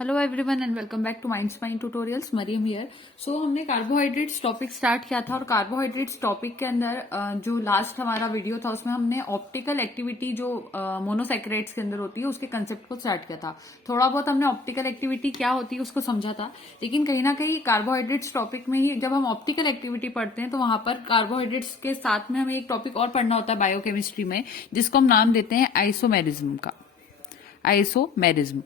Hello everyone and welcome back to minds mind tutorials. Mariam here. So हमने carbohydrates topic start किया था और carbohydrates topic के अंदर जो लास्ट हमारा वीडियो था उसमें हमने ऑप्टिकल एक्टिविटी जो मोनोसैकेराइड्स के अंदर होती है उसके कंसेप्ट को स्टार्ट किया था। थोड़ा बहुत हमने ऑप्टिकल एक्टिविटी क्या होती है उसको समझा था, लेकिन कहीं ना कहीं कार्बोहाइड्रेट्स टॉपिक में ही जब हम ऑप्टिकल एक्टिविटी पढ़ते हैं तो वहां पर कार्बोहाइड्रेट्स के साथ में हमें एक टॉपिक और पढ़ना होता है बायोकेमिस्ट्री में, जिसको हम नाम देते हैं आइसोमेरिज्म का। आइसोमेरिज्म।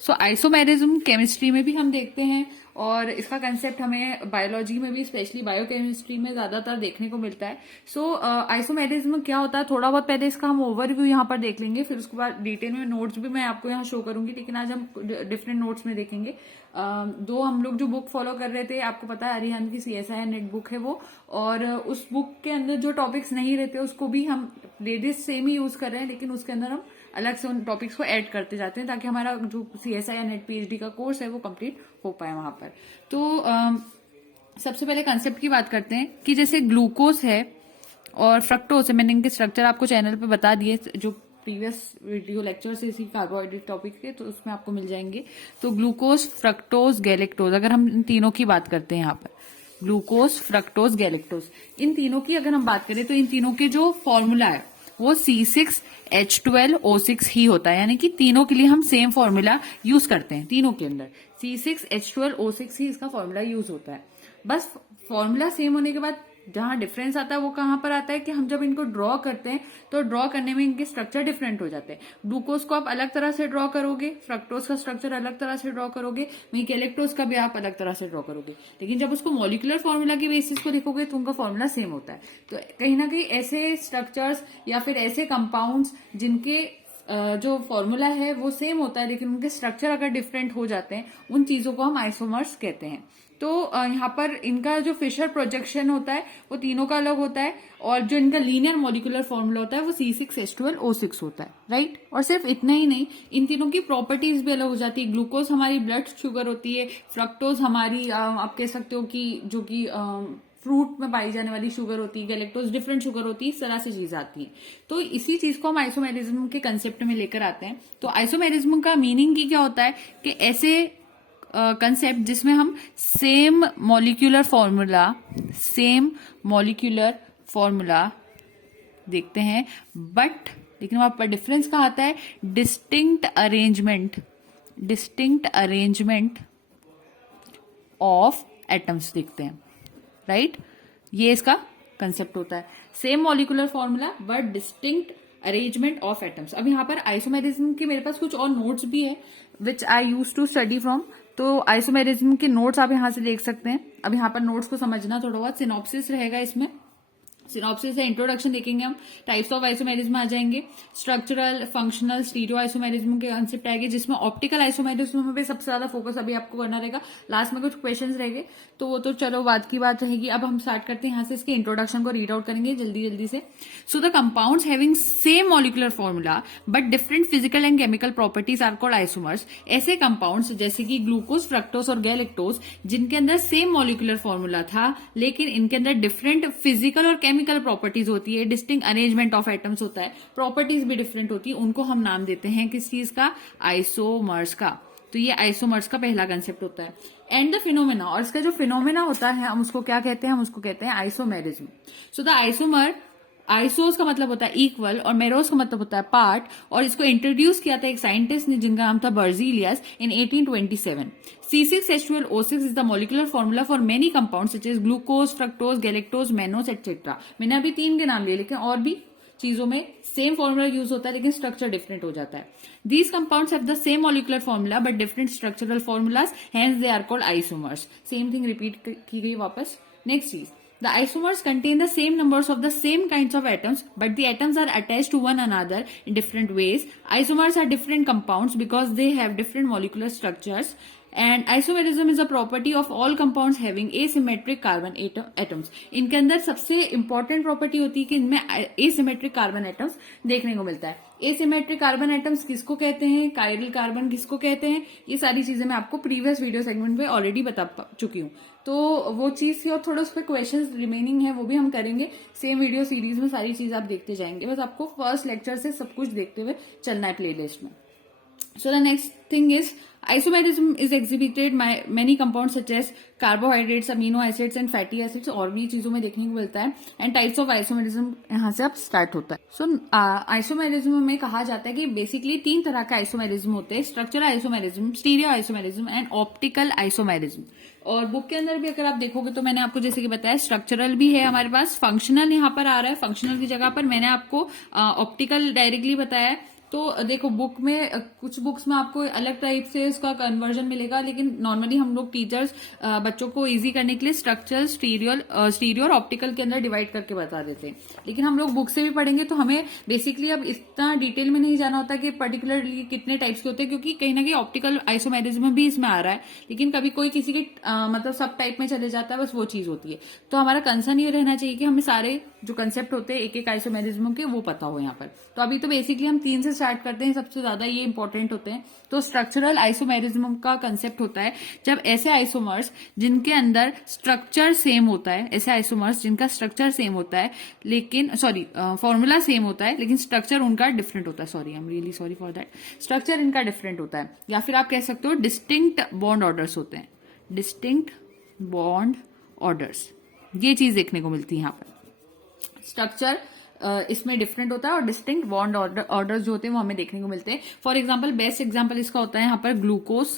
सो आइसोमेरिज्म केमिस्ट्री में भी हम देखते हैं और इसका कंसेप्ट हमें बायोलॉजी में भी, स्पेशली बायोकेमिस्ट्री में ज्यादातर देखने को मिलता है। सो आइसोमेरिज्म क्या होता है, थोड़ा बहुत पहले इसका हम ओवरव्यू यहाँ पर देख लेंगे, फिर उसके बाद डिटेल में नोट्स भी मैं आपको यहाँ शो करूंगी, लेकिन आज हम डिफरेंट नोट्स में देखेंगे। दो हम लोग जो बुक फॉलो कर रहे थे, आपको पता है अरिहंत की CSIR नेट बुक है वो, और उस बुक के अंदर जो टॉपिक्स नहीं रहते उसको भी हम प्लेलिस्ट सेम ही यूज कर रहे हैं, लेकिन उसके अंदर हम अलग से उन टॉपिक्स को ऐड करते जाते हैं ताकि हमारा जो CSIR नेट PhD का कोर्स है वो कंप्लीट हो पाए वहां पर। तो सबसे पहले कंसेप्ट की बात करते हैं कि जैसे ग्लूकोज है और फ्रक्टोज है। मैंने इनके स्ट्रक्चर आपको चैनल पे बता दिए, जो प्रीवियस वीडियो लेक्चर से इसी कार्बोहाइड्रेट टॉपिक के, तो उसमें आपको मिल जाएंगे। तो ग्लूकोज, फ्रक्टोज, गैलेक्टोज, अगर हम इन तीनों की बात करते हैं यहाँ पर, ग्लूकोज, फ्रक्टोज, गैलेक्टोज, इन तीनों की अगर हम बात करें तो इन तीनों के जो फॉर्मूला है वो C6H12O6 ही होता है, यानी कि तीनों के लिए हम सेम फॉर्मूला यूज करते हैं। तीनों के अंदर C6H12O6 ही इसका फॉर्मूला यूज होता है। बस फॉर्मूला सेम होने के बाद जहां डिफरेंस आता है वो कहां पर आता है कि हम जब इनको ड्रॉ करते हैं तो ड्रॉ करने में इनके स्ट्रक्चर डिफरेंट हो जाते हैं। ग्लूकोज को आप अलग तरह से ड्रॉ करोगे, फ्रक्टोज का स्ट्रक्चर अलग तरह से ड्रॉ करोगे, वहीं गैलेक्टोज का भी आप अलग तरह से ड्रॉ करोगे, लेकिन जब उसको मॉलिक्यूलर फॉर्मूला की बेसिस को देखोगे तो उनका फॉर्मूला सेम होता है। तो कहीं ना कहीं ऐसे स्ट्रक्चर्स या फिर ऐसे कंपाउंड्स जिनके जो फॉर्मूला है वो सेम होता है लेकिन उनके स्ट्रक्चर अगर डिफरेंट हो जाते हैं, उन चीजों को हम आइसोमर्स कहते हैं। तो यहाँ पर इनका जो फिशर प्रोजेक्शन होता है वो तीनों का अलग होता है, और जो इनका लीनियर मॉलिक्यूलर फॉर्मूला होता है वो C6H12O6 होता है, राइट। और सिर्फ इतना ही नहीं, इन तीनों की प्रॉपर्टीज भी अलग हो जाती है। ग्लूकोज हमारी ब्लड शुगर होती है, फ्रक्टोज हमारी आप कह सकते हो कि जो कि फ्रूट में पाई जाने वाली शुगर होती है, गैलेक्टोज डिफरेंट शुगर होती है, इस तरह से चीज आती है। तो इसी चीज को हम आइसोमेरिज्म के कंसेप्ट में लेकर आते हैं। तो आइसोमेरिज्म का मीनिंग की क्या होता है कि ऐसे कंसेप्ट जिसमें हम सेम मॉलिक्यूलर फॉर्मूला देखते हैं, बट लेकिन वहां पर डिफरेंस कहाँ आता है, डिस्टिंक्ट अरेंजमेंट ऑफ एटम्स देखते हैं, राइट। ये इसका कंसेप्ट होता है, same molecular formula but distinct arrangement of atoms. अब यहाँ पर आइसोमेरिज्म के मेरे पास कुछ और नोट्स भी है विच आई यूज टू स्टडी फ्रॉम। तो आइसोमेरिज्म के नोट्स आप यहाँ से देख सकते हैं। अब यहाँ पर नोट्स को समझना थोड़ा बहुत, सिनॉप्सिस रहेगा इसमें, सिनॉप्सिस है, इंट्रोडक्शन देखेंगे हम, टाइप्स ऑफ आइसोमेरिज्म आ जाएंगे, स्ट्रक्चरल, फंक्शनल, स्टीरियो आइसोमेरिज्म के कंसेप्ट आएंगे, जिसमें ऑप्टिकल आइसोमेरिज्म में भी सबसे ज्यादा फोकस अभी आपको करना रहेगा। लास्ट में कुछ क्वेश्चंस रहेंगे तो वो तो चलो बाद की बात रहेगी। अब हम स्टार्ट करते हैं यहाँ से, इसके इंट्रोडक्शन को रीड आउट करेंगे जल्दी से। So the compounds having same molecular formula but different physical and chemical properties are called isomers. ऐसे कंपाउंड्स जैसे कि ग्लूकोज, फ्रक्टोज और गैलेक्टोज, जिनके अंदर सेम मॉलिक्यूलर फॉर्मूला था लेकिन इनके अंदर डिफरेंट फिजिकल और केमिकल प्रॉपर्टीज होती है, डिस्टिंक्ट अरेंजमेंट ऑफ एटम्स होता है, प्रॉपर्टीज भी डिफरेंट होती है, उनको हम नाम देते हैं किस चीज का, आइसोमर्स का। तो ये आइसोमर्स का पहला कंसेप्ट होता है। एंड द फिनोमेना, और इसका जो फिनोमेना होता है हम उसको क्या कहते हैं, हम उसको कहते हैं आइसोमेरिज्म। सो द आइसोमर, आइसोस का मतलब होता है इक्वल और मेरोस का मतलब होता है पार्ट, और इसको इंट्रोड्यूस किया था एक साइंटिस्ट ने जिनका नाम था Berzelius in 1827। C6H12O6 is the molecular formula for many compounds such as glucose, fructose, galactose, mannose, etc. मैंने अभी 3 के नाम लिए, लेकिन और भी चीजों में सेम फॉर्मूला यूज होता है लेकिन स्ट्रक्चर डिफरेंट हो जाता है। These compounds have the same molecular formula but different structural formulas, hence they are called isomers. Same thing repeat की गई वापस। नेक्स्ट चीज, the isomers contain the same numbers of the same kinds of atoms, but the atoms are attached to one another in different ways. Isomers are different compounds because they have different molecular structures. And isomerism is a property of all compounds having asymmetric carbon atoms. इनके अंदर सबसे important property होती है कि इनमें asymmetric carbon atoms देखने को मिलता है। एसिमेट्रिक कार्बन एटम्स किसको कहते हैं, कायरल कार्बन किसको कहते हैं, ये सारी चीजें मैं आपको प्रीवियस वीडियो सेगमेंट में ऑलरेडी बता चुकी हूँ। तो वो चीज थी, और थोड़ा उस पर क्वेश्चन रिमेनिंग है वो भी हम करेंगे सेम वीडियो सीरीज में, सारी चीज आप देखते जाएंगे। बस आपको फर्स्ट लेक्चर से सब कुछ देखते हुए चलना है प्लेलिस्ट में। So the next thing is isomerism is exhibited many compound such as carbohydrates, amino acids and fatty acids, और भी चीजों में देखने को मिलता है। एंड टाइप्स ऑफ आइसोमेरिज्म यहाँ से अब स्टार्ट होता है। सो आइसोमेरिज्म में कहा जाता है कि बेसिकली 3 तरह के आइसोमेरिज्म होते हैं, structural isomerism, stereo isomerism and optical isomerism. और बुक के अंदर भी अगर आप देखोगे तो मैंने आपको जैसे कि बताया स्ट्रक्चरल भी है हमारे पास, फंक्शनल यहाँ पर आ रहा है, फंक्शनल की जगह पर मैंने आपको ऑप्टिकल डायरेक्टली बताया है। तो देखो बुक में कुछ बुक्स में आपको अलग टाइप से इसका कन्वर्जन मिलेगा, लेकिन नॉर्मली हम लोग टीचर्स बच्चों को इजी करने के लिए स्ट्रक्चरल, स्टीरियो और ऑप्टिकल के अंदर डिवाइड करके बता देते हैं। लेकिन हम लोग बुक से भी पढ़ेंगे तो हमें बेसिकली अब इतना डिटेल में नहीं जाना होता कि पर्टिकुलरली कितने टाइप्स के होते हैं, क्योंकि कहीं ना कहीं ऑप्टिकल आइसोमेरिज्म भी इसमें आ रहा है, लेकिन कभी कोई किसी के मतलब सब टाइप में चले जाता है, बस वो चीज होती है। तो हमारा कंसर्न ये रहना चाहिए कि हमें सारे जो कंसेप्ट होते हैं एक एक आइसोमेरिज्म के वो पता हो यहाँ पर। तो अभी तो बेसिकली हम 3 से स्टार्ट करते हैं, सबसे ज्यादा ये इंपॉर्टेंट होते हैं। तो स्ट्रक्चरल आइसोमेरिज्म का कंसेप्ट होता है जब ऐसे आइसोमर्स जिनके अंदर स्ट्रक्चर सेम होता है, ऐसे आइसोमर्स जिनका स्ट्रक्चर सेम होता है लेकिन फॉर्मूला सेम होता है लेकिन स्ट्रक्चर उनका डिफरेंट होता है, sorry I am really sorry for that, structure इनका डिफरेंट होता है, या फिर आप कह सकते हो डिस्टिंक्ट बॉन्ड ऑर्डर्स होते हैं, डिस्टिंक्ट बॉन्ड ऑर्डर्स, ये चीज देखने को मिलती है यहाँ पर। स्ट्रक्चर इसमें डिफरेंट होता है और डिस्टिंक्ट बॉन्ड ऑर्डर जो होते हैं वो हमें देखने को मिलते हैं। फॉर एग्जांपल बेस्ट एग्जांपल इसका होता है यहाँ पर ग्लूकोज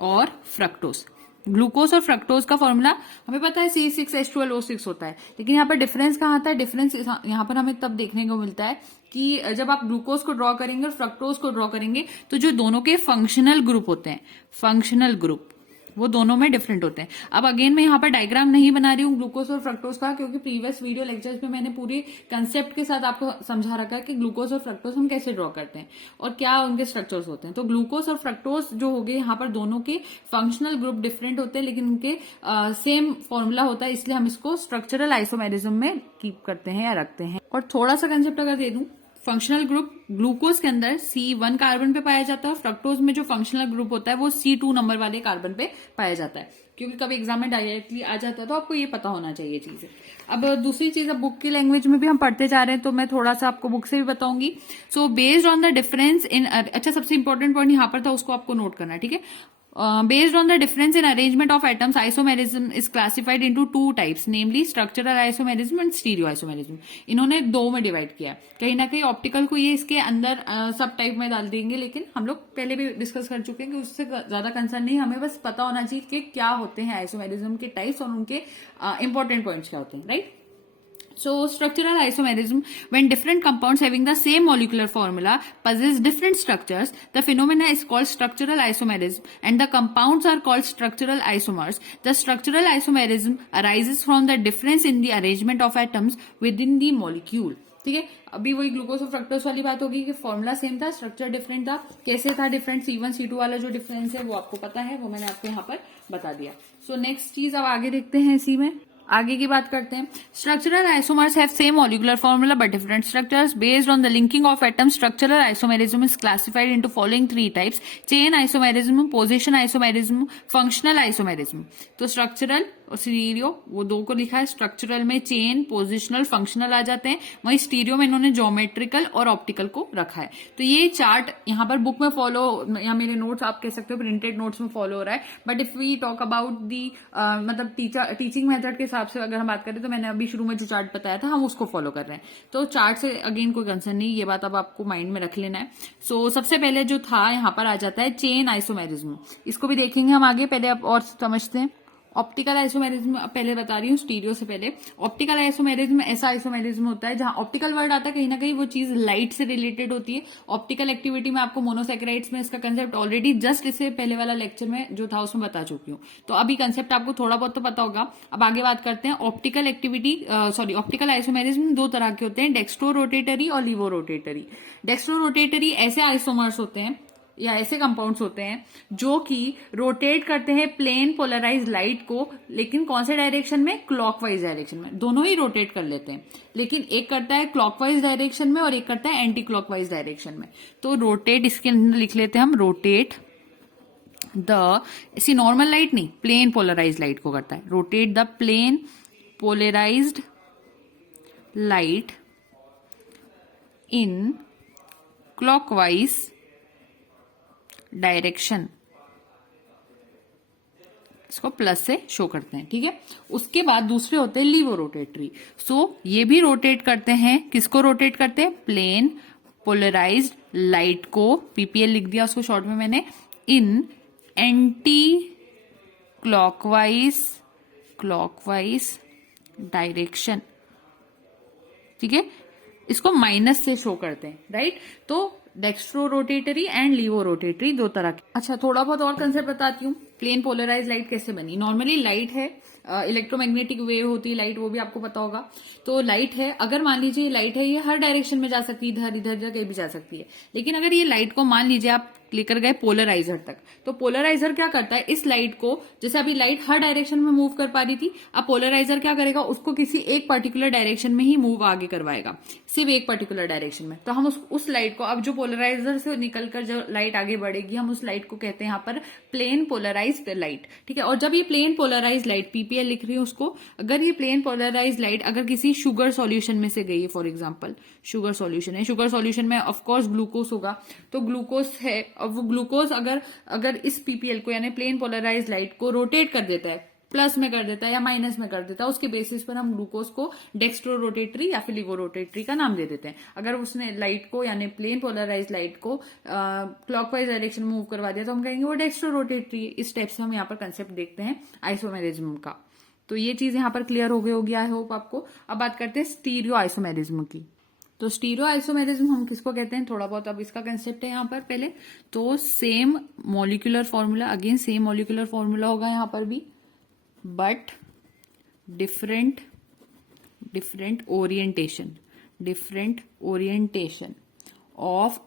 और फ्रक्टोज। ग्लूकोज और फ्रक्टोज का फॉर्मूला हमें पता है C6H12O6 होता है, लेकिन यहाँ पर डिफरेंस कहाँ आता है, डिफरेंस यहाँ पर हमें तब देखने को मिलता है कि जब आप ग्लूकोज को ड्रॉ करेंगे और फ्रक्टोज को ड्रॉ करेंगे तो जो दोनों के फंक्शनल ग्रुप होते हैं, फंक्शनल ग्रुप वो दोनों में डिफरेंट होते हैं। अब अगेन मैं यहाँ पर डायग्राम नहीं बना रही हूँ ग्लूकोज और फ्रक्टोज का, क्योंकि प्रीवियस वीडियो लेक्चर्स में मैंने पूरी कंसेप्ट के साथ आपको समझा रखा है कि ग्लूकोज और फ्रक्टोज हम कैसे ड्रॉ करते हैं और क्या उनके स्ट्रक्चर्स होते हैं। तो ग्लूकोज और फ्रक्टोज जो हो गए यहाँ पर दोनों के फंक्शनल ग्रुप डिफरेंट होते हैं, लेकिन उनके सेम फॉर्मूला होता है, इसलिए हम इसको स्ट्रक्चरल आइसोमेरिज्म में कीप करते हैं या रखते हैं। और थोड़ा सा कंसेप्ट अगर दे दूं, फंक्शनल ग्रुप ग्लूकोज के अंदर C1 कार्बन पे पाया जाता है, फ्रक्टोज में जो फंक्शनल ग्रुप होता है वो C2 नंबर वाले कार्बन पे पाया जाता है, क्योंकि कभी एग्जाम में डायरेक्टली आ जाता है तो आपको ये पता होना चाहिए चीज। अब दूसरी चीज, अब बुक की लैंग्वेज में भी हम पढ़ते जा रहे हैं तो मैं थोड़ा सा आपको बुक से भी बताऊंगी। So based on the difference in, अच्छा सबसे इंपॉर्टेंट पॉइंट यहाँ पर था, उसको आपको नोट करना है, ठीक है। Based on the difference in arrangement of atoms, isomerism is classified into 2 types, namely structural isomerism and stereo isomerism. इन्होंने 2 में डिवाइड किया। कहीं ना कहीं ऑप्टिकल को ये इसके अंदर सब टाइप में डाल देंगे, लेकिन हम लोग पहले भी डिस्कस कर चुके हैं कि उससे ज्यादा कंसर्न नहीं, हमें बस पता होना चाहिए कि क्या होते हैं आइसोमेरिज्म के टाइप्स और उनके इंपॉर्टेंट पॉइंट्स क्या होते हैं, right. So, structural isomerism, when different compounds having the same molecular formula possess different structures, the phenomena is called structural isomerism and the compounds are called structural isomers. The structural isomerism arises from the difference in the arrangement of atoms within the molecule. ठीक है, अभी वही glucose और fructose वाली बात होगी कि formula same था, स्ट्रक्चर डिफरेंट था। कैसे था डिफरेंट, C1 C2 वाला जो डिफरेंस है वो आपको पता है, वो मैंने आपको यहाँ पर बता दिया। सो नेक्स्ट चीज अब आगे देखते हैं, इसी में आगे की बात करते हैं। Structural isomers have same molecular formula but different structures. Based on the linking of atoms, structural isomerism is classified into following 3 types: chain isomerism, position isomerism, functional isomerism. तो स्ट्रक्चरल और स्टीरियो वो 2 को लिखा है, स्ट्रक्चरल में chain, positional, functional आ जाते हैं, वहीं स्टीरियो में इन्होंने ज्योमेट्रिकल और ऑप्टिकल को रखा है। तो ये चार्ट यहाँ पर बुक में फॉलो, या मेरे नोट्स आप कह सकते हो प्रिंटेड नोट्स में फॉलो हो रहा है, but if we talk about the मतलब टीचिंग मेथड के हिसाब से अगर हम बात करें तो मैंने अभी शुरू में जो चार्ट बताया था हम उसको फॉलो कर रहे हैं। तो चार्ट से अगेन कोई कंसर्न नहीं, ये बात अब आपको माइंड में रख लेना है। सो सबसे पहले जो था यहाँ पर आ जाता है चेन आइसोमेरिज्म, इसको भी देखेंगे हम आगे, पहले आप और समझते हैं। ऑप्टिकल आइसोमेरिज्म पहले बता रही हूँ स्टीरियो से पहले। ऑप्टिकल आइसोमेरिज्म ऐसा आइसोमेरिज्म होता है जहां ऑप्टिकल वर्ड आता है, कहीं ना कहीं वो चीज लाइट से रिलेटेड होती है। ऑप्टिकल एक्टिविटी में आपको मोनोसैकेराइड्स में इसका कंसेप्ट ऑलरेडी जस्ट इससे पहले वाला लेक्चर में जो था उसमें बता चुकी हूँ, तो अभी कंसेप्ट आपको थोड़ा बहुत तो पता होगा। अब आगे बात करते हैं। ऑप्टिकल एक्टिविटी ऑप्टिकल आइसोमेरिज्म 2 तरह के होते हैं, डेक्स्ट्रो रोटेटरी और लीवो रोटेटरी। डेक्स्ट्रो रोटेटरी ऐसे आइसोमर्स होते हैं या ऐसे कंपाउंड्स होते हैं जो कि रोटेट करते हैं प्लेन पोलराइज लाइट को, लेकिन कौन से डायरेक्शन में, क्लॉकवाइज डायरेक्शन में। दोनों ही रोटेट कर लेते हैं, लेकिन एक करता है क्लॉकवाइज डायरेक्शन में और एक करता है एंटी क्लॉकवाइज डायरेक्शन में। तो रोटेट इसके अंदर लिख लेते हैं हम, रोटेट द, ऐसी नॉर्मल लाइट नहीं, प्लेन पोलराइज लाइट को करता है, rotate the plane polarised light in clockwise direction. इसको प्लस से शो करते हैं, ठीक है। उसके बाद दूसरे होते हैं लीवो रोटेटरी। सो ये भी रोटेट करते हैं, किसको रोटेट करते हैं, प्लेन पोलराइज्ड लाइट को, पीपीएल लिख दिया उसको शॉर्ट में मैंने, इन एंटी क्लॉकवाइज डायरेक्शन, ठीक है। इसको माइनस से शो करते हैं, राइट। तो dextrorotatory and laevorotatory दो तरह के। अच्छा, थोड़ा बहुत और कंसेप्ट बताती हूँ। प्लेन पोलराइज लाइट कैसे बनी। नॉर्मली लाइट है, इलेक्ट्रोमैग्नेटिक वेव होती है लाइट, वो भी आपको पता होगा। तो लाइट है, अगर मान लीजिए ये लाइट है, ये हर डायरेक्शन में जा सकती है, इधर इधर इधर कहीं भी जा सकती है। लेकिन अगर ये लाइट को मान लीजिए आप लेकर गए पोलराइजर तक, तो पोलराइजर क्या करता है, इस लाइट को, जैसे अभी लाइट हर डायरेक्शन में मूव कर पा रही थी, अब पोलराइजर क्या करेगा, उसको किसी एक पर्टिकुलर डायरेक्शन में ही मूव आगे करवाएगा, सिर्फ एक पर्टिकुलर डायरेक्शन में। तो हम उस लाइट को, अब जो पोलराइजर से निकलकर जो लाइट आगे बढ़ेगी, हम उस लाइट को कहते हैं यहाँ पर प्लेन पोलराइज्ड लाइट, ठीक है। और जब ये प्लेन पोलराइज लाइट, पीपीएल लिख रही है उसको, अगर ये प्लेन पोलराइज लाइट अगर किसी शुगर सॉल्यूशन में से गई है, फॉर एग्जांपल शुगर सॉल्यूशन है, शुगर सॉल्यूशन में ऑफ कोर्स ग्लूकोज होगा, तो ग्लूकोज है, और वो ग्लूकोज अगर इस पीपीएल को यानी प्लेन पोलराइज लाइट को रोटेट कर देता है, प्लस में कर देता है या माइनस में कर देता है, उसके बेसिस पर हम ग्लूकोज को डेक्स्ट्रो रोटेटरी या फिर लिवो रोटेटरी का नाम दे देते हैं। अगर उसने लाइट को यानी प्लेन पोलराइज लाइट को क्लॉकवाइज डायरेक्शन में मूव करवा दिया, तो हम कहेंगे वो डेक्स्ट्रो रोटेटरी। इस टाइप से हम यहाँ पर कंसेप्ट देखते हैं आइसोमेरिज्म का। तो ये चीज यहाँ पर क्लियर हो गई होगी आई होप आपको। अब बात करते हैं स्टीरियो आइसोमेरिज्म की। तो स्टीरियो आइसोमेरिज्म हम किसको कहते हैं, थोड़ा बहुत अब इसका कंसेप्ट है यहाँ पर पहले। तो same molecular formula, again same molecular formula होगा यहाँ पर भी, but different orientation of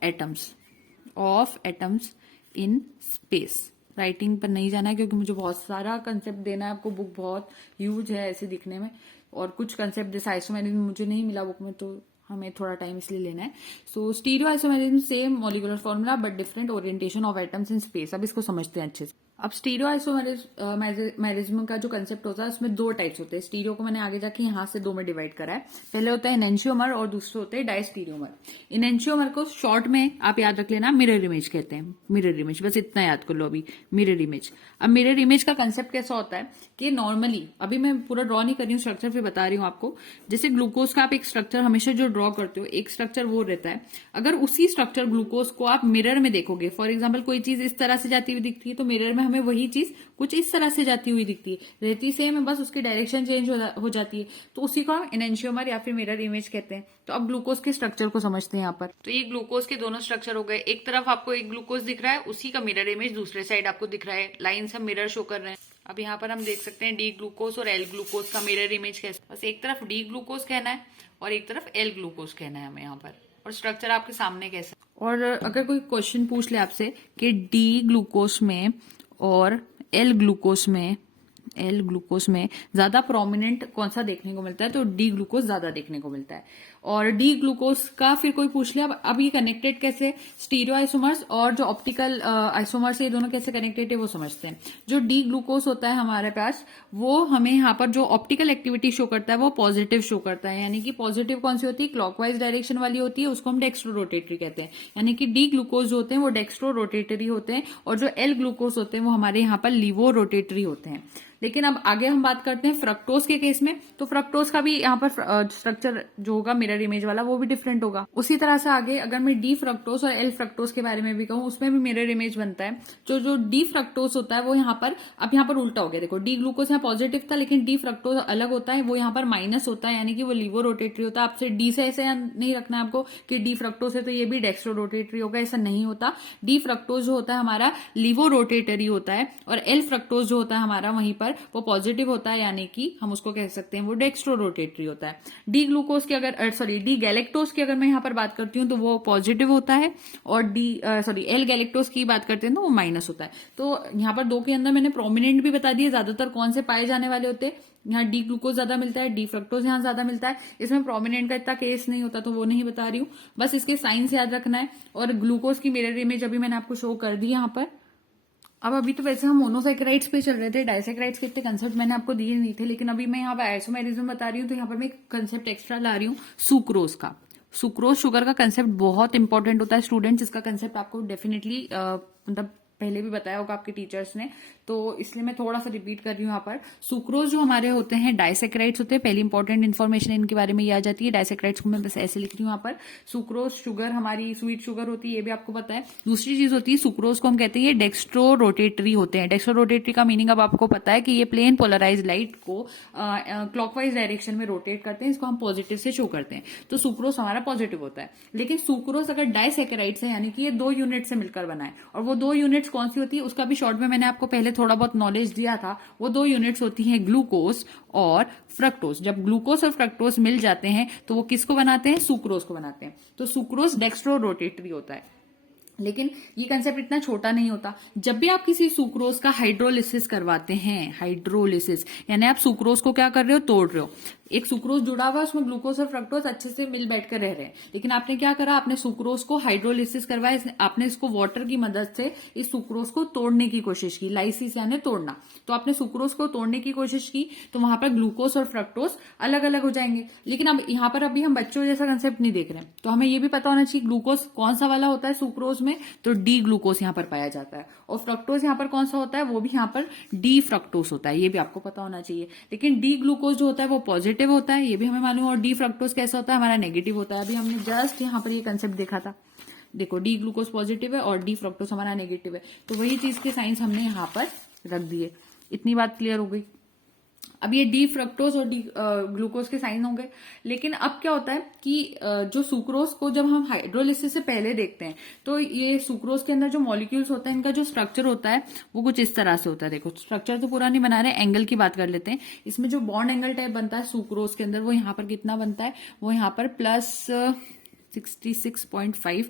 atoms in space. Writing पर नहीं जाना है क्योंकि मुझे बहुत सारा कंसेप्ट देना है आपको, बुक बहुत ह्यूज है ऐसे दिखने में, और कुछ कंसेप्ट जैसे आइसोमेरिज्म मुझे नहीं मिला बुक में, तो हमें थोड़ा टाइम इसलिए लेना है। So stereoisomerism same molecular formula but different orientation of atoms in space. अब इसको समझते हैं अच्छे से। अब स्टीरियो आइसोमेरिज्म का जो कंसेप्ट होता है उसमें दो टाइप्स होते हैं। स्टीरियो को मैंने आगे जाके यहाँ से दो में डिवाइड करा है। पहले होता है एनेंशियोमर और दूसरे होते हैं डायस्टीरियोमर। एनेंशियोमर को शॉर्ट में आप याद रख लेना मिरर इमेज कहते हैं। मिरर इमेज, बस इतना याद कर लो अभी, मिरर इमेज। अब मिरर इमेज का कंसेप्ट कैसा होता है कि नॉर्मली, अभी मैं पूरा ड्रॉ नहीं कर रही हूँ स्ट्रक्चर, फिर बता रही हूँ आपको। जैसे ग्लूकोज का आप एक स्ट्रक्चर हमेशा जो ड्रॉ करते हो, एक स्ट्रक्चर वो रहता है। अगर उसी स्ट्रक्चर ग्लूकोज को आप मिरर में देखोगे, फॉर एग्जाम्पल कोई चीज इस तरह से जाती हुई दिखती है, तो मिरर में हमें वही चीज कुछ इस तरह से जाती हुई दिखती है, रहती सेम है, बस उसकी डायरेक्शन चेंज हो जाती है। तो उसी को हम एनेंशियोमर या फिर मिरर इमेज कहते हैं। तो अब ग्लूकोज के स्ट्रक्चर को समझते हैं यहाँ पर। तो ये ग्लूकोज के दोनों स्ट्रक्चर हो गए। एक तरफ आपको एक ग्लूकोज दिख रहा है, उसी का मिरर इमेज दूसरे साइड आपको दिख रहा है, लाइन से मिरर शो कर रहे हैं। अब यहाँ पर हम देख सकते हैं डी ग्लूकोज और एल ग्लूकोज का मिरर इमेज कैसे, बस एक तरफ डी ग्लूकोज कहना है और एक तरफ एल ग्लूकोज कहना है हमें यहाँ पर, और स्ट्रक्चर आपके सामने कैसा। और अगर कोई क्वेश्चन पूछ ले आपसे कि डी ग्लूकोज में और एल ग्लूकोज में ज्यादा प्रोमिनेंट कौन सा देखने को मिलता है, तो डी ग्लूकोज ज्यादा देखने को मिलता है। और डी ग्लूकोज का फिर कोई पूछ ले अब ये कनेक्टेड कैसे, स्टीरियो आइसोमर्स और जो ऑप्टिकल आइसोमर्स है, ये दोनों कैसे कनेक्टेड है वो समझते हैं। जो डी ग्लूकोज होता है हमारे पास, वो हमें यहाँ पर जो ऑप्टिकल एक्टिविटी शो करता है वो पॉजिटिव शो करता है। यानी कि पॉजिटिव कौन सी होती है, क्लॉकवाइज डायरेक्शन वाली होती है, उसको हम डेक्स्ट्रो रोटेटरी कहते हैं। यानी कि डी ग्लूकोज जो होते हैं वो डेक्स्ट्रो रोटेटरी होते हैं, और जो एल ग्लूकोज होते हैं वो हमारे यहाँ पर लीवो रोटेटरी होते हैं। लेकिन अब आगे हम बात करते हैं फ्रक्टोज के केस में। तो फ्रक्टोज का भी यहाँ पर स्ट्रक्चर जो होगा मिरर इमेज वाला, वो भी डिफरेंट होगा। उसी तरह से आगे अगर मैं डी फ्रक्टोज और एल फ्रक्टोज के बारे में भी कहूँ, उसमें भी मिरर इमेज बनता है। जो डी फ्रक्टोज होता है वो यहाँ पर, अब यहाँ पर उल्टा हो गया, देखो डी ग्लूकोज यहाँ पॉजिटिव था, लेकिन डी फ्रक्टोज अलग होता है, वो यहाँ पर माइनस होता है, यानी कि वो लीवो रोटेटरी होता है। आपसे डी से ऐसे नहीं रखना है आपको कि डी फ्रक्टोज है तो ये भी डेक्स्ट्रो रोटेटरी होगा, ऐसा नहीं होता। डी फ्रक्टोज जो होता है हमारा लीवो रोटेटरी होता है, और एल फ्रक्टोज जो होता है हमारा वहीं पर वो पॉजिटिव होता है, यानी कि हम उसको कह सकते हैं वो डेक्स्ट्रो रोटेटरी होता है। डी ग्लूकोज की अगर डी गैलेक्टोज की अगर मैं यहाँ पर बात करती हूँ तो वो पॉजिटिव होता है, और एल गैलेक्टोज की बात करते हैं तो वो माइनस होता है। तो यहाँ पर दो के अंदर मैंने प्रोमिनेंट भी बता दिए ज्यादातर कौन से पाए जाने वाले होते हैं। यहाँ डी ग्लूकोज ज्यादा मिलता है, डी फ्रक्टोज यहाँ ज्यादा मिलता है। इसमें प्रोमिनेंट का इतना केस नहीं होता तो वो नहीं बता रही हूँ, बस इसके साइंस याद रखना है। और ग्लूकोज की मिरर इमेज अभी मैंने आपको शो कर दी यहाँ पर। अब अभी तो वैसे हम मोनोसैकेराइड्स पे चल रहे थे, डाइसैकेराइड्स के इतने कंसेप्ट मैंने आपको दिए नहीं थे, लेकिन अभी मैं यहाँ पर आइसोमेरिज्म बता रही हूँ तो यहाँ पर मैं एक कंसेप्ट एक्स्ट्रा ला रही हूँ, सुक्रोज का। सुक्रोज शुगर का कंसेप्ट बहुत इंपॉर्टेंट होता है स्टूडेंट्स, इसका कंसेप्ट आपको डेफिनेटली मतलब पहले भी बताया होगा आपके टीचर्स ने, तो इसलिए मैं थोड़ा सा रिपीट कर रही हूँ यहाँ पर। सुक्रोज जो हमारे होते हैं डाइसेक्राइड्स होते हैं, पहली इंपॉर्टेंट इन्फॉर्मेशन इनके बारे में ये आ जाती है। डाइसेक्राइड्स को मैं बस ऐसे लिख रही हूँ यहाँ पर। सुक्रोज शुगर हमारी स्वीट शुगर होती है, ये भी आपको पता है। दूसरी चीज होती है सुक्रोज को हम कहते हैं ये डेक्स्ट्रो रोटेटरी होते हैं। डेक्स्ट्रो रोटेटरी का मीनिंग अब आपको पता है कि ये प्लेन पोलराइज लाइट को क्लॉकवाइज डायरेक्शन में रोटेट करते हैं, इसको हम पॉजिटिव से शो करते हैं। तो सुक्रोज हमारा पॉजिटिव होता है। लेकिन सुक्रोज अगर डाइसेकेराइड्स है, यानी कि ये 2 यूनिट से मिलकर बना है, और वो 2 यूनिट्स कौन सी होती है उसका भी शॉर्ट में मैंने आपको पहले थोड़ा बहुत नॉलेज दिया था। वो 2 यूनिट्स होती हैं ग्लूकोज और फ्रक्टोज। जब ग्लूकोज और फ्रक्टोज मिल जाते हैं तो वो किसको बनाते हैं? सुक्रोज को बनाते हैं। तो सुक्रोज डेक्स्ट्रो रोटेटरी होता है। लेकिन ये कंसेप्ट इतना छोटा नहीं होता। जब भी आप किसी सुक्रोज का हाइड्रोलिसिस करवाते हैं, हाइड्रोलिसिस यानी आप सुक्रोज को क्या कर रहे हो? तोड़ रहे हो। एक सुक्रोज जुड़ा हुआ है, उसमें ग्लूकोज और फ्रक्टोज अच्छे से मिल बैठ कर रह रहे हैं, लेकिन आपने क्या करा? आपने सुक्रोज को हाइड्रोलिसिस करवाया, आपने इसको वाटर की मदद से इस सुक्रोज को तोड़ने की कोशिश की। लाइसिस यानी तोड़ना। तो आपने सुक्रोज को तोड़ने की कोशिश की तो वहां पर ग्लूकोज और फ्रक्टोज अलग अलग हो जाएंगे। लेकिन अब यहाँ पर अभी हम बच्चों जैसा कंसेप्ट नहीं देख रहे हैं, तो हमें ये भी पता होना चाहिए ग्लूकोज कौन सा वाला होता है सुक्रोज में, तो डी ग्लूकोज यहाँ पर पाया जाता है। और फ्रक्टोज यहाँ पर कौन सा होता है? वो भी यहाँ पर डी फ्रक्टोज होता है, ये भी आपको पता होना चाहिए। लेकिन डी ग्लूकोज जो होता है वो पॉजिटिव होता है, ये भी हमें मालूम है। और डी फ्रक्टोज कैसा होता है? हमारा नेगेटिव होता है। अभी हमने जस्ट यहाँ पर ये कंसेप्ट देखा था। देखो, डी ग्लूकोज पॉजिटिव है और डी फ्रक्टोज हमारा नेगेटिव है, तो वही चीज के साइंस हमने यहाँ पर रख दिए। इतनी बात क्लियर हो गई। अब ये डी फ्रक्टोज और डी ग्लूकोज के साइन हो गए। लेकिन अब क्या होता है कि जो सुक्रोज को जब हम हाइड्रोलिसिस से पहले देखते हैं तो ये सुक्रोज के अंदर जो मॉलिक्यूल्स होता है, इनका जो स्ट्रक्चर होता है वो कुछ इस तरह से होता है। देखो, स्ट्रक्चर तो पूरा नहीं बना रहे, एंगल की बात कर लेते हैं। इसमें जो बॉन्ड एंगल टाइप बनता है सुक्रोज के अंदर, वो यहाँ पर कितना बनता है? वो यहाँ पर प्लस 66.5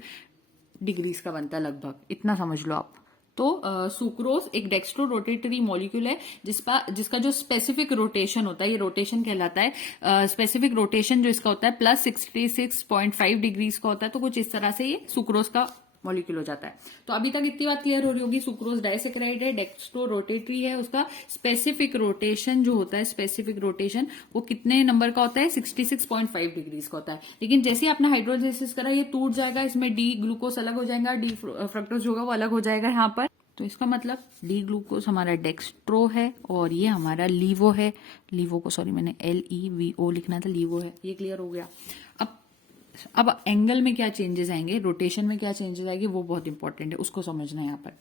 डिग्रीज का बनता है लगभग, इतना समझ लो आप। तो सुक्रोज एक डेक्स्ट्रो रोटेटरी मॉलिक्यूल है जिसका जो स्पेसिफिक रोटेशन होता है, ये रोटेशन कहलाता है। स्पेसिफिक रोटेशन जो इसका होता है प्लस 66.5 डिग्रीज का होता है। तो कुछ इस तरह से ये सुक्रोज का मॉलिक्यूल हो जाता है। तो अभी तक इतनी बात क्लियर हो रही होगी। सुक्रोज डाइसेकेराइड है, डेक्स्ट्रो रोटेटरी है, उसका स्पेसिफिक रोटेशन जो होता है, स्पेसिफिक रोटेशन वो कितने नंबर का होता है? 66.5 डिग्रीज का होता है। लेकिन जैसे आपने हाइड्रोलिसिस करा, ये टूट जाएगा, इसमें डी ग्लूकोज अलग हो जाएगा, डी फ्रक्टोज होगा वो अलग हो जाएगा यहाँ पर। तो इसका मतलब डी ग्लूकोज हमारा डेक्स्ट्रो है और ये हमारा लीवो है। लीवो को सॉरी मैंने LEVO लिखना था, लीवो है। ये क्लियर हो गया। अब एंगल में क्या चेंजेस आएंगे, रोटेशन में क्या चेंजेस आएंगे, वो बहुत इंपॉर्टेंट है, उसको समझना है यहाँ पर।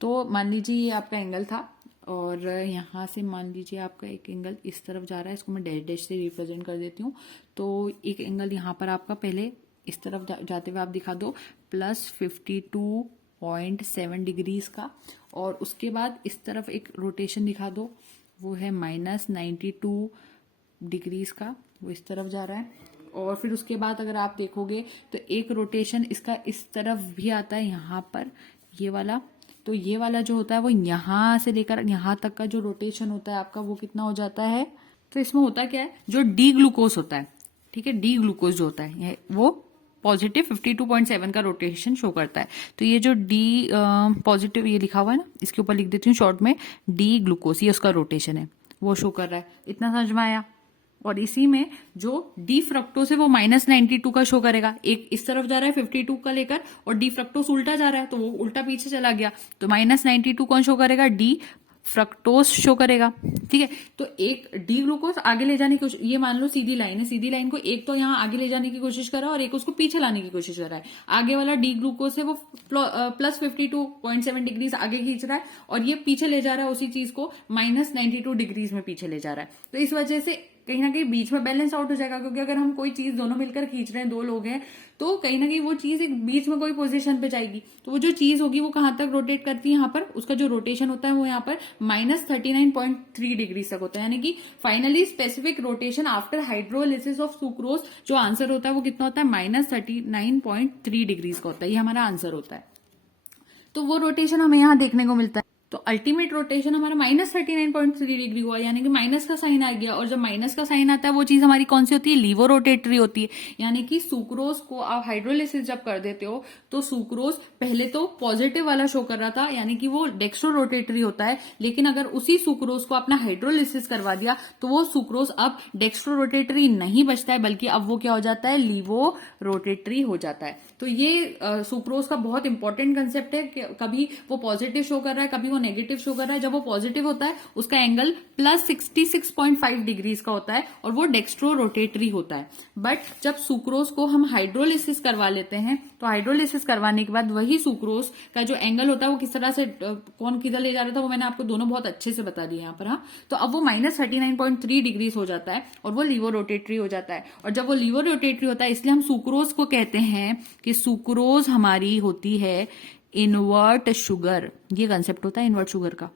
तो मान लीजिए ये आपका एंगल था और यहाँ से मान लीजिए आपका एक एंगल इस तरफ जा रहा है, इसको मैं डैश डैश से रिप्रेजेंट कर देती हूँ। तो एक एंगल यहाँ पर आपका पहले इस तरफ जाते हुए आप दिखा दो प्लस 52.7 डिग्रीज का, और उसके बाद इस तरफ एक रोटेशन दिखा दो, वो है माइनस 92 डिग्रीज का, वो इस तरफ जा रहा है। और फिर उसके बाद अगर आप देखोगे तो एक रोटेशन इसका इस तरफ भी आता है, यहाँ पर ये वाला। तो ये वाला जो होता है वो यहाँ से लेकर यहाँ तक का जो रोटेशन होता है आपका, वो कितना हो जाता है? तो इसमें होता क्या है, जो डी ग्लूकोज होता है, ठीक है, डी ग्लूकोज जो होता है वो पॉजिटिव 52.7 का रोटेशन शो करता है। तो ये जो डी पॉजिटिव ये लिखा हुआ है ना, इसके ऊपर लिख देती हूँ शॉर्ट में, डी ग्लूकोज, ये उसका रोटेशन है, वो शो कर रहा है। इतना समझ में आया? और इसी में जो डी फ्रक्टोस है वो माइनस 92 का शो करेगा। एक इस तरफ जा रहा है 52 का लेकर, और डी फ्रक्टोस उल्टा जा रहा है, तो वो उल्टा पीछे चला गया, तो माइनस 92 कौन शो करेगा? डी फ्रक्टोस शो करेगा। ठीक है, तो एक डी ग्लूकोज आगे ले जाने की कोशिश, ये मान लो सीधी लाइन है, सीधी लाइन को एक तो यहाँ आगे ले जाने की कोशिश कर रहा है और एक उसको पीछे लाने की कोशिश कर रहा है। आगे वाला डी ग्लूकोज है वो प्लस 52.7 डिग्रीज आगे खींच रहा है, और ये पीछे ले जा रहा है उसी चीज को माइनस 92 डिग्रीज में पीछे ले जा रहा है। तो इस वजह से कहीं ना कहीं बीच में बैलेंस आउट हो जाएगा, क्योंकि अगर हम कोई चीज दोनों मिलकर खींच रहे हैं, 2 लोग हैं, तो कहीं ना कहीं वो चीज एक बीच में कोई पोजीशन पे जाएगी। तो वो जो चीज होगी वो कहां तक रोटेट करती है? यहाँ पर उसका जो रोटेशन होता है वो यहाँ पर माइनस 39.3 डिग्री तक होता है। यानी कि finally specific rotation after hydrolysis of sucrose, जो आंसर होता है वो कितना होता है? माइनस 39.3 डिग्रीज का होता है। ये हमारा आंसर होता है। तो वो रोटेशन हमें यहाँ देखने को मिलता है। तो अल्टीमेट रोटेशन हमारा -39.3 डिग्री हुआ, यानी कि माइनस का साइन आ गया। और जब माइनस का साइन आता है वो चीज हमारी कौन सी होती है, लीवो रोटेटरी होती है। यानी कि सुक्रोज को आप हाइड्रोलिसिस जब कर देते हो तो सुक्रोज पहले तो पॉजिटिव वाला शो कर रहा था, यानी कि वो डेक्स्ट्रो रोटेटरी होता है, लेकिन अगर उसी सुक्रोज को आपने हाइड्रोलिसिस करवा दिया तो वो सुक्रोज अब डेक्स्ट्रो रोटेटरी नहीं बचता है, बल्कि अब वो क्या हो जाता है, लीवो रोटेटरी हो जाता है। तो ये सुक्रोज का बहुत इंपॉर्टेंट कंसेप्ट है कि कभी वो पॉजिटिव शो कर रहा है, कभी वो नेगेटिव शो कर रहा है। जब वो पॉजिटिव होता है उसका एंगल +66.5 डिग्रीज का होता है और वो डेक्स्ट्रो रोटेटरी होता है। बट जब सुक्रोज को हम हाइड्रोलिसिस करवा लेते हैं तो हाइड्रोलिसिस करवाने के बाद वही सुक्रोज का जो एंगल होता है वो किस तरह से कौन किधर ले जा रहा था वो मैंने आपको दोनों बहुत अच्छे से बता दिया यहाँ पर। हाँ, तो अब वो -39.3 डिग्रीज हो जाता है और वो लीवो रोटेटरी हो जाता है। और जब वो लीवो रोटेटरी होता है इसलिए हम सुक्रोज को कहते हैं कि सुक्रोज हमारी होती है इनवर्ट शुगर। ये कंसेप्ट होता है इनवर्ट शुगर का।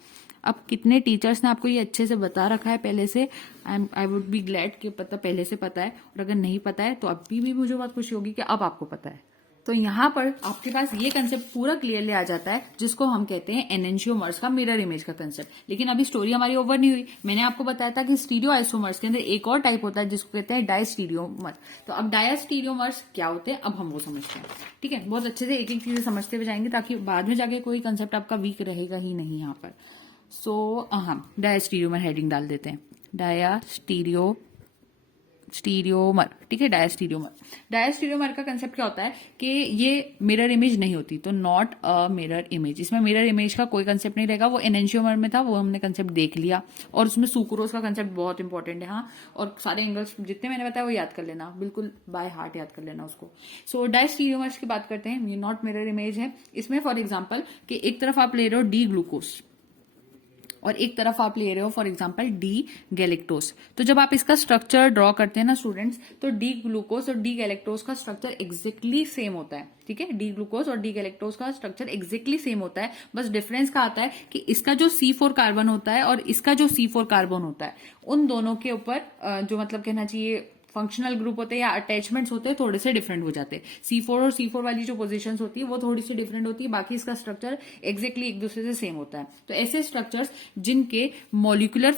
अब कितने टीचर्स ने आपको ये अच्छे से बता रखा है पहले से, आई वुड बी ग्लैड कि पता पहले से पता है। और अगर नहीं पता है तो अभी भी मुझे बहुत खुशी होगी कि अब आपको पता है। तो यहाँ पर आपके पास ये कंसेप्ट पूरा क्लियरली आ जाता है जिसको हम कहते हैं एनेंशियोमर्स का मिरर इमेज का कंसेप्ट। लेकिन अभी स्टोरी हमारी ओवर नहीं हुई। मैंने आपको बताया था कि स्टीरियो आइसोमर्स के अंदर एक और टाइप होता है जिसको कहते हैं डायस्टीरियोमर। तो अब डायस्टीरियोमर्स क्या होते हैं अब हम वो समझते हैं। ठीक है, बहुत अच्छे से एक एक चीजें समझते हुए जाएंगे ताकि बाद में जाके कोई कंसेप्ट आपका वीक रहेगा ही नहीं यहाँ पर। सो हम डायस्टीरियोमर हेडिंग डाल देते हैं, स्टीरियोमर। ठीक है, डायस्टीरियोमर का कंसेप्ट क्या होता है कि ये मिरर इमेज नहीं होती, तो नॉट अ मिरर इमेज। इसमें मिरर इमेज का कोई कंसेप्ट नहीं रहेगा। वो एनेंशियोमर में था, वो हमने कंसेप्ट देख लिया। और उसमें सुक्रोज का कंसेप्ट बहुत इंपॉर्टेंट है। हाँ, और सारे एंगल्स जितने मैंने बताया वो याद कर लेना, बिल्कुल बाय हार्ट याद कर लेना उसको। सो डायस्टीरियोमर्स की बात करते हैं। ये नॉट मिरर इमेज है। इसमें फॉर एग्जाम्पल कि एक तरफ आप ले रहे हो डी ग्लूकोज और एक तरफ आप ले रहे हो फॉर एग्जांपल डी गैलेक्टोज। तो जब आप इसका स्ट्रक्चर ड्रॉ करते हैं ना स्टूडेंट्स, तो डी ग्लूकोज और डी गैलेक्टोज का स्ट्रक्चर एग्जैक्टली सेम होता है। ठीक है, डी ग्लूकोज और डी गैलेक्टोज का स्ट्रक्चर एग्जैक्टली सेम होता है। बस डिफरेंस का आता है कि इसका जो C4 कार्बन होता है और इसका जो C4 कार्बन होता है, उन दोनों के ऊपर जो मतलब कहना चाहिए फंक्शनल ग्रुप होते हैं या अटैचमेंट्स होते हैं थोड़े से डिफरेंट हो जाते हैं। C4 और C4 वाली जो पोजीशंस होती है वो थोड़ी सी डिफरेंट होती है, बाकी इसका स्ट्रक्चर एग्जैक्टली एक दूसरे से सेम होता है। तो ऐसे स्ट्रक्चर्स जिनके मॉलिक्यूलर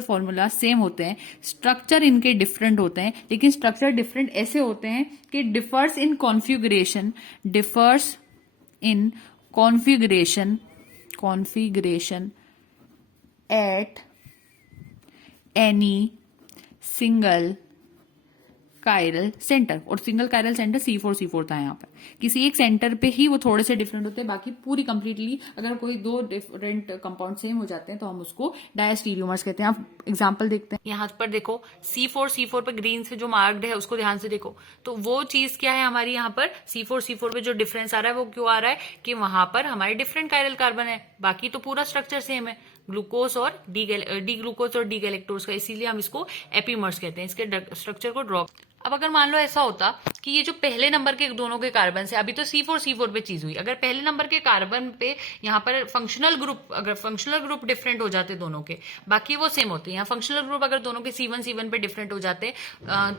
फॉर्मूला सेम होते हैं, स्ट्रक्चर इनके डिफरेंट होते हैं, लेकिन स्ट्रक्चर डिफरेंट ऐसे होते हैं कि differs in configuration at any single chiral centre. और सिंगल कायरल सेंटर C4 था यहाँ पर। किसी एक सेंटर पे ही वो थोड़े से डिफरेंट होते हैं, बाकी पूरी कंप्लीटली अगर कोई दो डिफरेंट कंपाउंड सेम हो जाते हैं तो हम उसको डायस्टीरियोमर्स कहते हैं। आप एग्जांपल देखते हैं, यहाँ पर देखो C4 पे ग्रीन से जो मार्क्ड है उसको ध्यान से देखो। तो वो चीज क्या है हमारी, यहाँ पर C4 पे जो डिफरेंस आ रहा है वो क्यों आ रहा है कि वहां पर हमारे डिफरेंट कायरल कार्बन है, बाकी तो पूरा स्ट्रक्चर सेम है, ग्लूकोज और डी ग्लूकोज और डी गैलेक्टोज का। इसीलिए हम इसको एपीमर्स कहते हैं, इसके स्ट्रक्चर को ड्रॉ। अब अगर मान लो ऐसा होता कि ये जो पहले नंबर के दोनों के कार्बन से, अभी तो C4 पे चीज हुई, अगर पहले नंबर के कार्बन पे यहाँ पर फंक्शनल ग्रुप डिफरेंट हो जाते दोनों के, बाकी वो सेम होते हैं, यहाँ फंक्शनल ग्रुप अगर दोनों के C1 पे डिफरेंट हो जाते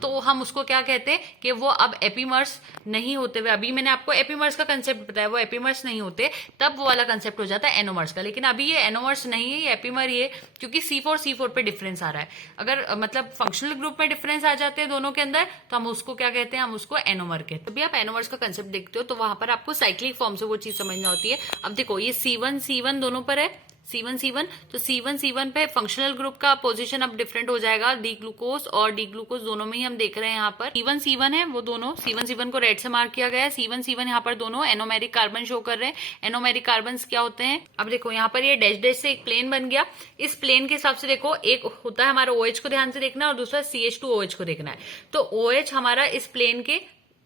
तो हम उसको क्या कहते हैं कि वो अब एपीमर्स नहीं होते हुए। अभी मैंने आपको एपीमर्स का कंसेप्ट बताया, वो एपीमर्स नहीं होते तब वो वाला कंसेप्ट हो जाता है एनोमर्स का। लेकिन अभी ये एनोमर्स नहीं है, ये एपीमर ही है, क्योंकि C4 पे डिफरेंस आ रहा है। अगर मतलब फंक्शनल ग्रुप में डिफरेंस आ जाते हैं दोनों के अंदर तो हम उसको क्या कहते हैं, हम उसको एनोमर कहते हैं। तो भी आप एनोमर्स का कंसेप्ट देखते हो तो वहां पर आपको साइक्लिक फॉर्म से वो चीज समझना होती है। अब देखो ये C1 दोनों पर है, C1 तो C1 पे फंक्शनल ग्रुप का पोजीशन अब डिफरेंट हो जाएगा। डी ग्लूकोज और डी ग्लूकोज दोनों में ही हम देख रहे हैं यहाँ पर C1 है, वो दोनों C1 को रेड से मार्क किया गया है। C1 यहाँ पर दोनों एनोमेरिक कार्बन शो कर रहे हैं। एनोमेरिक कार्बन क्या होते हैं, अब देखो यहाँ पर ये डैश से एक प्लेन बन गया। इस प्लेन के हिसाब से देखो, एक होता है हमारा OH को ध्यान से देखना है और दूसरा CH2OH को देखना है। तो OH हमारा इस प्लेन के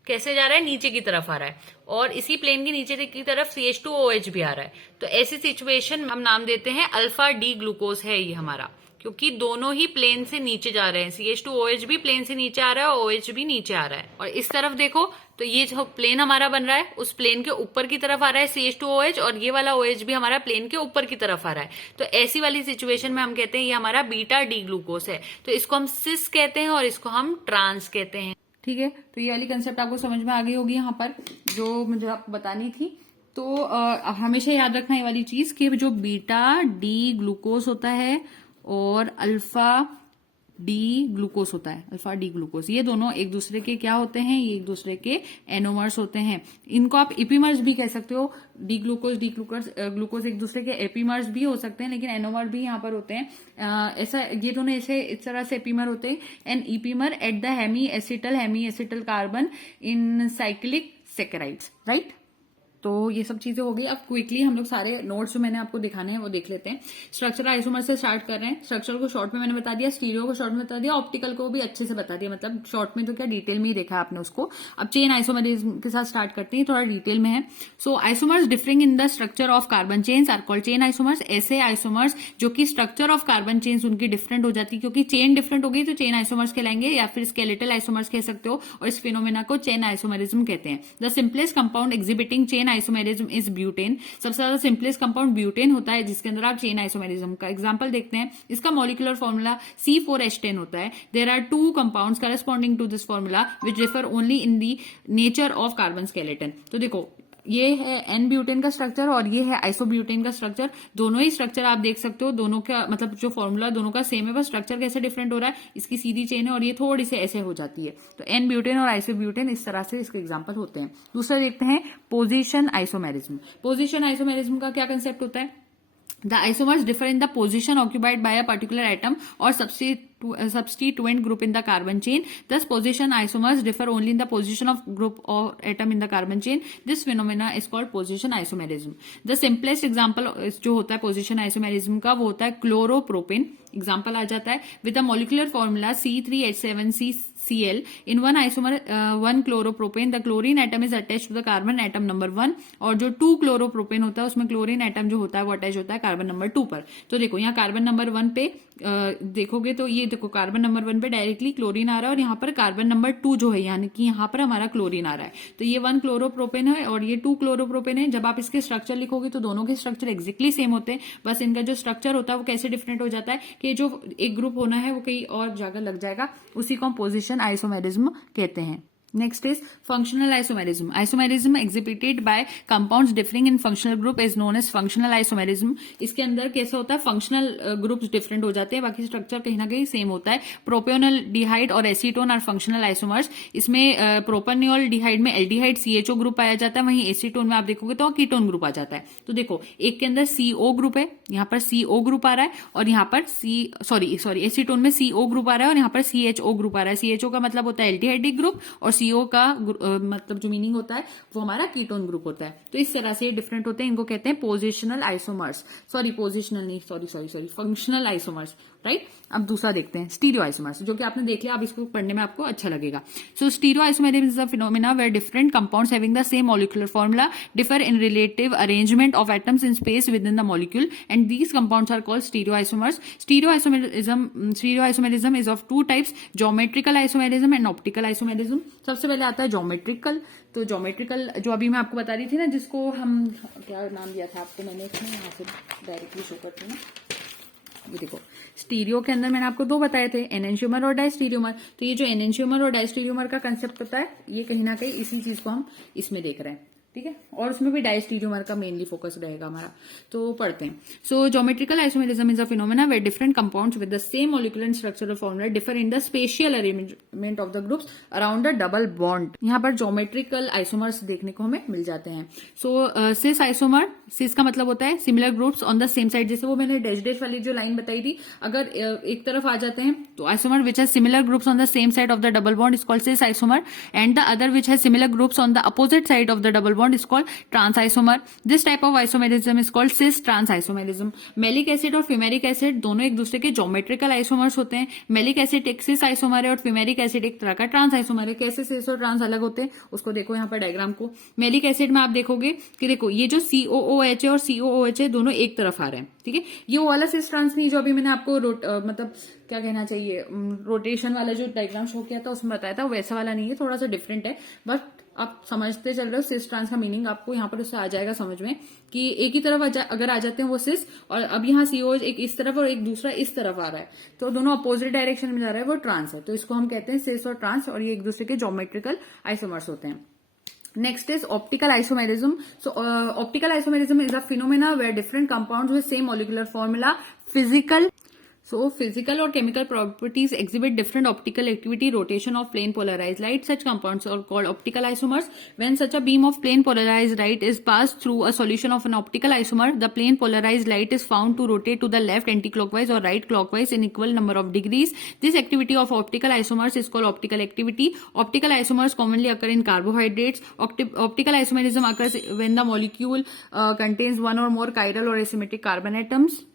कैसे जा रहा है, नीचे की तरफ आ रहा है, और इसी प्लेन के नीचे की तरफ CH2OH भी आ रहा है। तो ऐसी सिचुएशन हम नाम देते हैं अल्फा डी ग्लूकोज है ये हमारा, क्योंकि दोनों ही प्लेन से नीचे जा रहे हैं। CH2OH भी प्लेन से नीचे आ रहा है और OH भी नीचे आ रहा है। और इस तरफ देखो तो ये जो प्लेन हमारा बन रहा है उस प्लेन के ऊपर की तरफ आ रहा है CH2OH, और ये वाला OH भी हमारा प्लेन के ऊपर की तरफ आ रहा है। तो ऐसी वाली सिचुएशन में हम कहते हैं ये हमारा बीटा डी ग्लूकोज है। तो इसको हम सिस कहते हैं और इसको हम ट्रांस कहते हैं। ठीक है, तो ये वाली कंसेप्ट आपको समझ में आ गई होगी यहाँ पर जो मुझे आपको बतानी थी। तो हमेशा याद रखना ये वाली चीज कि जो बीटा डी ग्लूकोज होता है और अल्फा डी ग्लूकोज होता है, अल्फा डी ग्लूकोज, ये दोनों एक दूसरे के क्या होते हैं, ये एक दूसरे के एनोमर्स होते हैं। इनको आप इपीमर्स भी कह सकते हो। डी ग्लूकोज ग्लूकोज एक दूसरे के एपीमर्स भी हो सकते हैं, लेकिन एनोमर भी यहाँ पर होते हैं। ऐसा ये दोनों ऐसे इस तरह से एपीमर होते हैं। An epimer at the hemiacetal carbon in cyclic saccharides, right. तो ये सब चीजें हो गई। अब क्विकली हम लोग सारे नोट्स जो मैंने आपको दिखाने हैं वो देख लेते हैं। स्ट्रक्चर आइसोमर से स्टार्ट कर रहे हैं। स्ट्रक्चर को शॉर्ट में मैंने बता दिया, स्टीरियो को शॉर्ट में बता दिया, ऑप्टिकल को भी अच्छे से बता दिया, मतलब शॉर्ट में तो क्या डिटेल में ही देखा आपने उसको। अब चेन आइसोमरिज्म के साथ स्टार्ट करते हैं, थोड़ा डिटेल में है। So isomers differing in the structure of carbon chains are called chain isomers. ऐसे आइसोमर्स जो कि स्ट्रक्चर ऑफ कार्बन चेन्स उनकी डिफरेंट हो जाती है, क्योंकि चेन डिफरेंट हो गई तो चेन आइसोमर्स कहलाएंगे, या फिर स्केलेटल आइसोमर्स कह सकते हो, और इस फिनोमेना को चेन आइसोमरिज्म कहते हैं। The simplest compound exhibiting chain isomerism is butane. सबसे ज्यादा सिंपलेस्ट कंपाउंड ब्यूटेन होता है, जिसके अंदर आप चेन आइसोमेरिज्म का एग्जांपल देखते हैं। इसका मॉलिक्यूलर फॉर्मूला C4H10 होता है। There are 2 compounds corresponding to this formula which differ only in the nature of carbon skeleton. तो देखो ये है एन ब्यूटेन का स्ट्रक्चर और ये है आइसोब्यूटेन का स्ट्रक्चर। दोनों ही स्ट्रक्चर आप देख सकते हो, दोनों का मतलब जो फॉर्मूला दोनों का सेम है, बस स्ट्रक्चर कैसे डिफरेंट हो रहा है। इसकी सीधी चेन है और ये थोड़ी सी ऐसे हो जाती है। तो एन ब्यूटेन और आइसोब्यूटेन इस तरह से इसके एग्जाम्पल होते हैं। दूसरा देखते हैं पोजिशन आइसोमेरिज्म। पोजिशन आइसोमेरिज्म का क्या कंसेप्ट होता है? The isomers differ in the position occupied by a particular atom or substituent group in the carbon chain. Thus, position isomers differ only in the position of group or atom in the carbon chain. This phenomena is called position isomerism. The simplest example जो होता है position isomerism का, वो होता है chloropropane. Example आ जाता है with the molecular formula C3H7CCl. In one isomer, 1 chloropropane, the chlorine atom is attached to the carbon atom number 1, और जो 2 chloropropane होता है उसमें क्लोरीन एटम जो होता है वो अटैच होता है कार्बन नंबर 2 पर। तो देखो यहाँ कार्बन नंबर 1 पे देखोगे तो ये देखो कार्बन नंबर 1 पे डायरेक्टली क्लोरीन आ रहा है, और यहाँ पर कार्बन नंबर 2 जो है यानी कि यहाँ पर हमारा क्लोरीन आ रहा है। तो ये 1 क्लोरोप्रोपेन है और ये 2 क्लोरोप्रोपेन है। जब आप इसके स्ट्रक्चर लिखोगे तो दोनों के स्ट्रक्चर एक्जेक्टली सेम होते हैं, बस इनका जो स्ट्रक्चर होता है वो कैसे डिफरेंट हो जाता है कि जो एक ग्रुप होना है वो कहीं और जगह लग जाएगा, उसी को हम पोजिशन आइसोमेरिज्म कहते हैं। Next is functional isomerism. Isomerism exhibited by compounds differing in functional group is known as functional isomerism. इसके अंदर कैसा होता है, फंक्शनल ग्रुप्स डिफरेंट हो जाते हैं, बाकी स्ट्रक्चर कहीं ना कहीं सेम होता है। प्रोपेनॉल डिहाइड और एसीटोन आर फंक्शनल आइसोमर्स। इसमें प्रोपेनॉल डिहाइड में एल्डिहाइड CHO ग्रुप पाया जाता है, वहीं एसीटोन में आप देखोगे तो कीटोन ग्रुप आ जाता है। तो देखो एक के अंदर CO ग्रुप है, यहाँ पर CO ग्रुप आ रहा है, और यहाँ पर एसीटोन में CO ग्रुप आ रहा है और यहाँ पर CHO ग्रुप आ रहा है। CHO का मतलब होता है एल्डिहाइडिक ग्रुप और CO का मतलब जो मीनिंग होता है वो हमारा कीटोन ग्रुप होता है। तो इस तरह से ये डिफरेंट होते हैं, इनको कहते हैं positional isomers. Functional isomers, right. अब दूसरा देखते हैं स्टीरियो आइसोमर्स, जो कि आपने देख लिया, अब इसको पढ़ने में आपको अच्छा लगेगा। So stereoisomerism is a phenomena where different compounds having the same molecular formula differ in relative arrangement of atoms in space within the molecule, and these compounds are called stereoisomers. Stereoisomerism is of 2 types, geometrical isomerism and optical isomerism. सबसे पहले आता है geometrical. तो geometrical जो अभी मैं आपको बता रही थी ना, जिसको हम क्या नाम दिया था आपको, मैंने इसमें यहाँ से डायरेक्टली शो करती हूँ। ये देखो स्टीरियो के अंदर मैंने आपको 2 बताए थे, एनेंशियोमर और डायस्टीरियोमर। तो ये जो एनेंशियोमर और डायस्टीरियोमर का कंसेप्ट होता है, ये कहीं ना कहीं इसी चीज को हम इसमें देख रहे हैं, ठीक है। और उसमें भी डायस्टीरियोमर का मेनली फोकस रहेगा हमारा। तो पढ़ते हैं। So geometrical isomerism is a phenomena where different compounds with the same molecular and structural formula differ in the spatial arrangement of the groups around the double bond. यहाँ पर geometrical isomers देखने को हमें मिल जाते हैं। सो सिस आइसोमर, सिस का मतलब होता है similar groups on the same side. जैसे वो मैंने डैश वाली जो लाइन बताई थी, अगर एक तरफ आ जाते हैं तो isomer which has similar groups on the same side of the double bond is called cis isomer, and the other which has similar groups on the opposite side of the double bond is called trans isomer. This type of isomerism is called cis trans isomerism. Malic acid और फिमेरिक acid दोनों एक दूसरे के geometrical isomers होते हैं। Malic acid एक cis isomer है और फिमेरिक एसिड एक तरह का ट्रांस आइसोमर है। कैसे सिस और ट्रांस अलग होते हैं उसको देखो यहाँ पर डायग्राम को। मैलिक एसिड में आप देखोगे कि देखो ये जो COOH है और COOH है दोनों एक तरफ आ रहे हैं, ठीक है। ये वो वाला सिस ट्रांस नहीं जो अभी मैंने आपको मतलब क्या कहना चाहिए, रोटेशन वाला जो डायग्राम शो किया था उसमें बताया था, वैसा वाला नहीं है, थोड़ा सा डिफरेंट है। बट आप समझते चल रहे हो, सिस ट्रांस का मीनिंग आपको यहाँ पर उससे आ जाएगा समझ में कि एक ही तरफ अगर आ जाते हैं वो सिस, और अब यहाँ COH एक इस तरफ और एक दूसरा इस तरफ आ रहा है, तो दोनों अपोजिट डायरेक्शन में जा रहा है, वो ट्रांस है। तो इसको हम कहते हैं सिस और ट्रांस, और ये एक दूसरे के ज्योमेट्रिकल आइसोमर्स होते हैं। Next is optical isomerism. So optical isomerism is a phenomena where different compounds with same molecular formula, physical or chemical properties exhibit different optical activity, rotation of plane polarized light. Such compounds are called optical isomers. When such a beam of plane polarized light is passed through a solution of an optical isomer, the plane polarized light is found to rotate to the left anticlockwise or right clockwise in equal number of degrees. This activity of optical isomers is called optical activity. Optical isomers commonly occur in carbohydrates. Optical isomerism occurs when the molecule contains one or more chiral or asymmetric carbon atoms.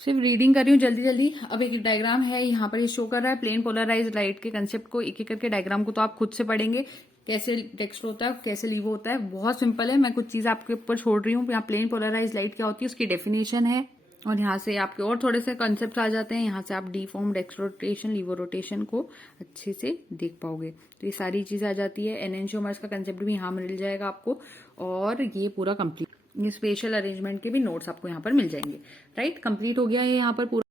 सिर्फ reading कर रही हूँ जल्दी जल्दी. अब एक diagram है यहाँ पर, ये शो कर रहा है प्लेन पोलराइज लाइट के कंसेप्ट को. एक एक करके डायग्राम को तो आप खुद से पढ़ेंगे, कैसे टेक्स्ट होता है, कैसे लीवो होता है. बहुत सिंपल है, मैं कुछ चीज आपके ऊपर छोड़ रही हूँ. यहाँ प्लेन पोलराइज लाइट क्या होती है, उसकी डेफिनेशन है, और यहाँ से आपके और थोड़े से कंसेप्ट आ जाते हैं. यहाँ से आप डीफॉर्म्ड एक्स रोटेशन, लीवो रोटेशन को अच्छे से देख पाओगे. तो ये सारी चीजें आ जाती है. एनेंशियोमर्स का कंसेप्ट भी यहाँ मिल जाएगा आपको, और ये पूरा कंप्लीट, ये स्पेशल अरेंजमेंट के भी नोट्स आपको यहाँ पर मिल जाएंगे. राइट, कंप्लीट हो गया है यहाँ पर पूरा.